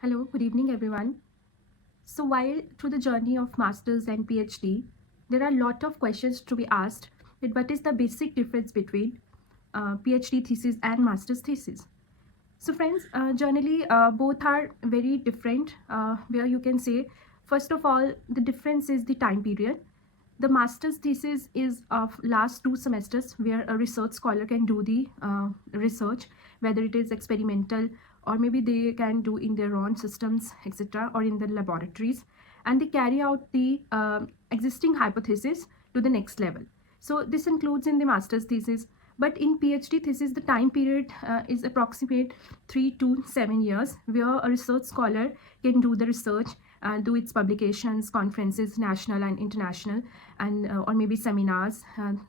Hello, good evening, everyone. So, while through the journey of master's and PhD, there are a lot of questions to be asked. That what is the basic difference between PhD thesis and master's thesis? So, friends, generally, both are very different. Where you can say, first of all, the difference is the time period. The master's thesis is of last 2 semesters, where a research scholar can do the research, whether it is experimental or maybe they can do in their own systems, etc., or in the laboratories, and they carry out the existing hypothesis to the next level. So this includes in the master's thesis, but in PhD thesis, the time period is approximate 3 to 7 years, where a research scholar can do the research, do its publications, conferences, national and international, and or maybe seminars,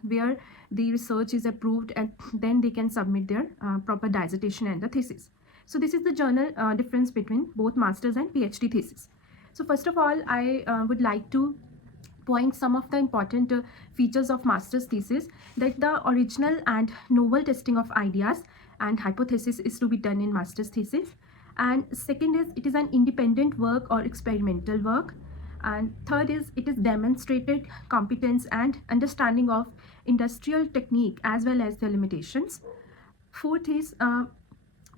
where the research is approved, and then they can submit their proper dissertation and the thesis. So this is the journal difference between both master's and PhD thesis. So first of all, I would like to point some of the important features of master's thesis, that the original and novel testing of ideas and hypothesis is to be done in master's thesis. And second is it is an independent work or experimental work. And third is it is demonstrated competence and understanding of industrial technique as well as their limitations. Fourth is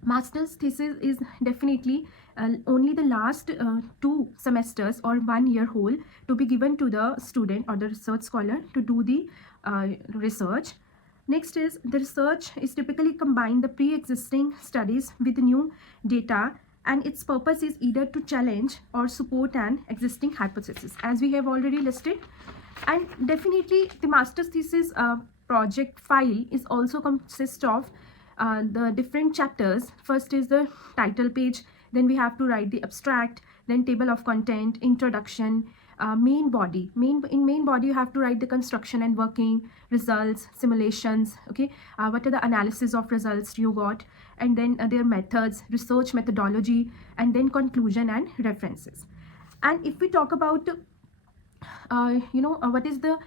master's thesis is definitely only the last 2 semesters or 1 year whole to be given to the student or the research scholar to do the research. Next is the research is typically combine the pre-existing studies with new data, and its purpose is either to challenge or support an existing hypothesis, as we have already listed. And definitely the master's thesis project file is also consists of the different chapters. First is the title page, then we have to write the abstract, then table of content, introduction, main body. In main body you have to write the construction and working, results, simulations, okay, what are the analysis of results you got, and then their methods, research methodology, and then conclusion and references. And if we talk about what is the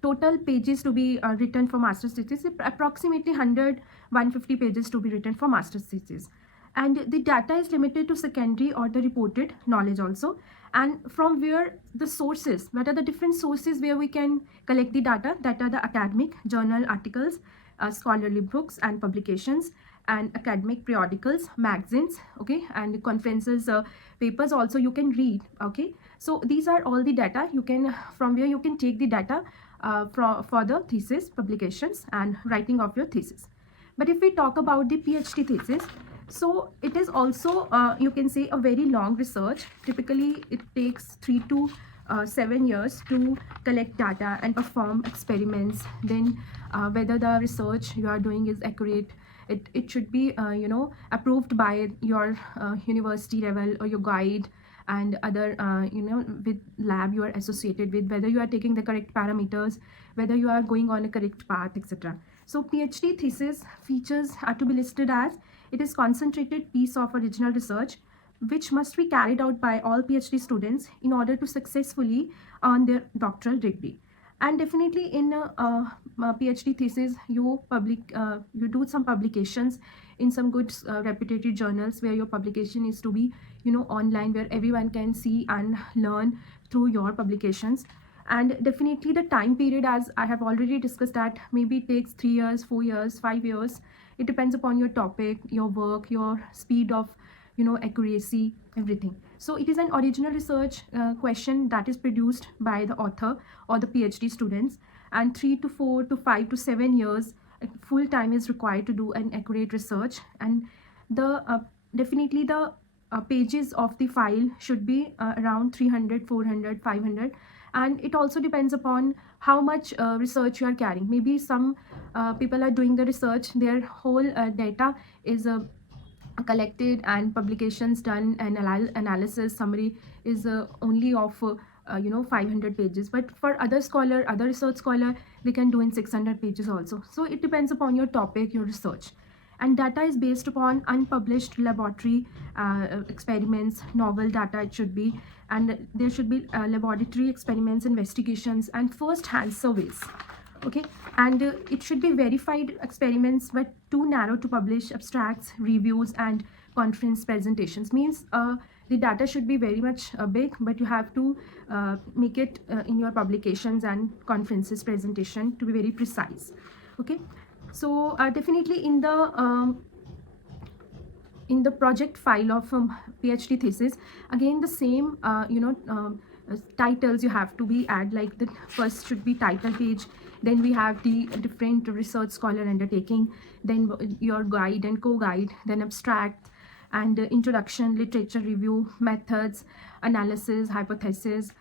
total pages to be written for master's thesis, approximately 100-150 pages to be written for master's thesis. And the data is limited to secondary or the reported knowledge also. And from where the sources, what are the different sources where we can collect the data, that are the academic journal articles, scholarly books and publications, and academic periodicals, magazines, okay, and conferences, papers also you can read, okay. So these are all the data you can, from where you can take the data for the thesis publications and writing of your thesis. But if we talk about the PhD thesis, so it is also you can say a very long research. Typically it takes 3 to 7 years to collect data and perform experiments, then whether the research you are doing is accurate, it should be approved by your university level or your guide and other with lab you are associated with, whether you are taking the correct parameters, whether you are going on a correct path, etc. So PhD thesis features are to be listed as it is concentrated piece of original research which must be carried out by all PhD students in order to successfully earn their doctoral degree. And definitely in a PhD thesis you do some publications in some good reputed journals, where your publication is to be online, where everyone can see and learn through your publications. And definitely the time period, as I have already discussed, that maybe it takes 3 years, 4 years, 5 years. It depends upon your topic, your work, your speed of accuracy, everything. So it is an original research question that is produced by the author or the PhD students, and 3 to 4 to 5 to 7 years full time is required to do an accurate research. And the definitely the pages of the file should be around 300, 400, 500. And it also depends upon how much research you are carrying. Maybe some people are doing the research, their whole data is collected and publications done, and analysis summary is only of 500 pages, but for other research scholar, they can do in 600 pages also. So it depends upon your topic, your research. And data is based upon unpublished laboratory experiments, novel data it should be, and there should be laboratory experiments, investigations, and first hand surveys, okay. And it should be verified experiments, but too narrow to publish abstracts, reviews, and conference presentations. Means the data should be very much big, but you have to make it in your publications and conferences presentation to be very precise. Okay, so definitely in the project file of PhD thesis, again the same titles you have to be add, like the first should be title page, then we have the different research scholar undertaking, then your guide and co-guide, then abstract and introduction, literature review, methods, analysis, hypothesis.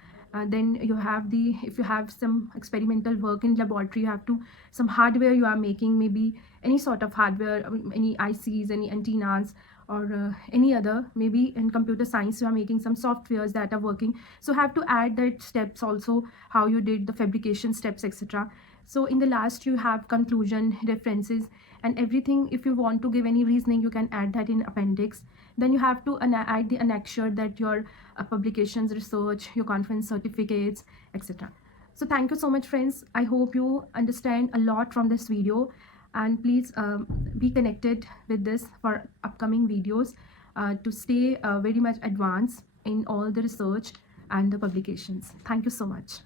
Then you have the, if you have some experimental work in laboratory, you have to some hardware you are making, maybe any sort of hardware, any ICs, any antennas, or any other, maybe in computer science you are making some softwares that are working, so have to add that steps also, how you did the fabrication steps, etc. So in the last you have conclusion, references, and everything. If you want to give any reasoning, you can add that in appendix. Then you have to add the annexure, that your publications, research, your conference certificates, etc. So thank you so much, friends. I hope you understand a lot from this video, and please be connected with this for upcoming videos to stay very much advanced in all the research and the publications. Thank you so much.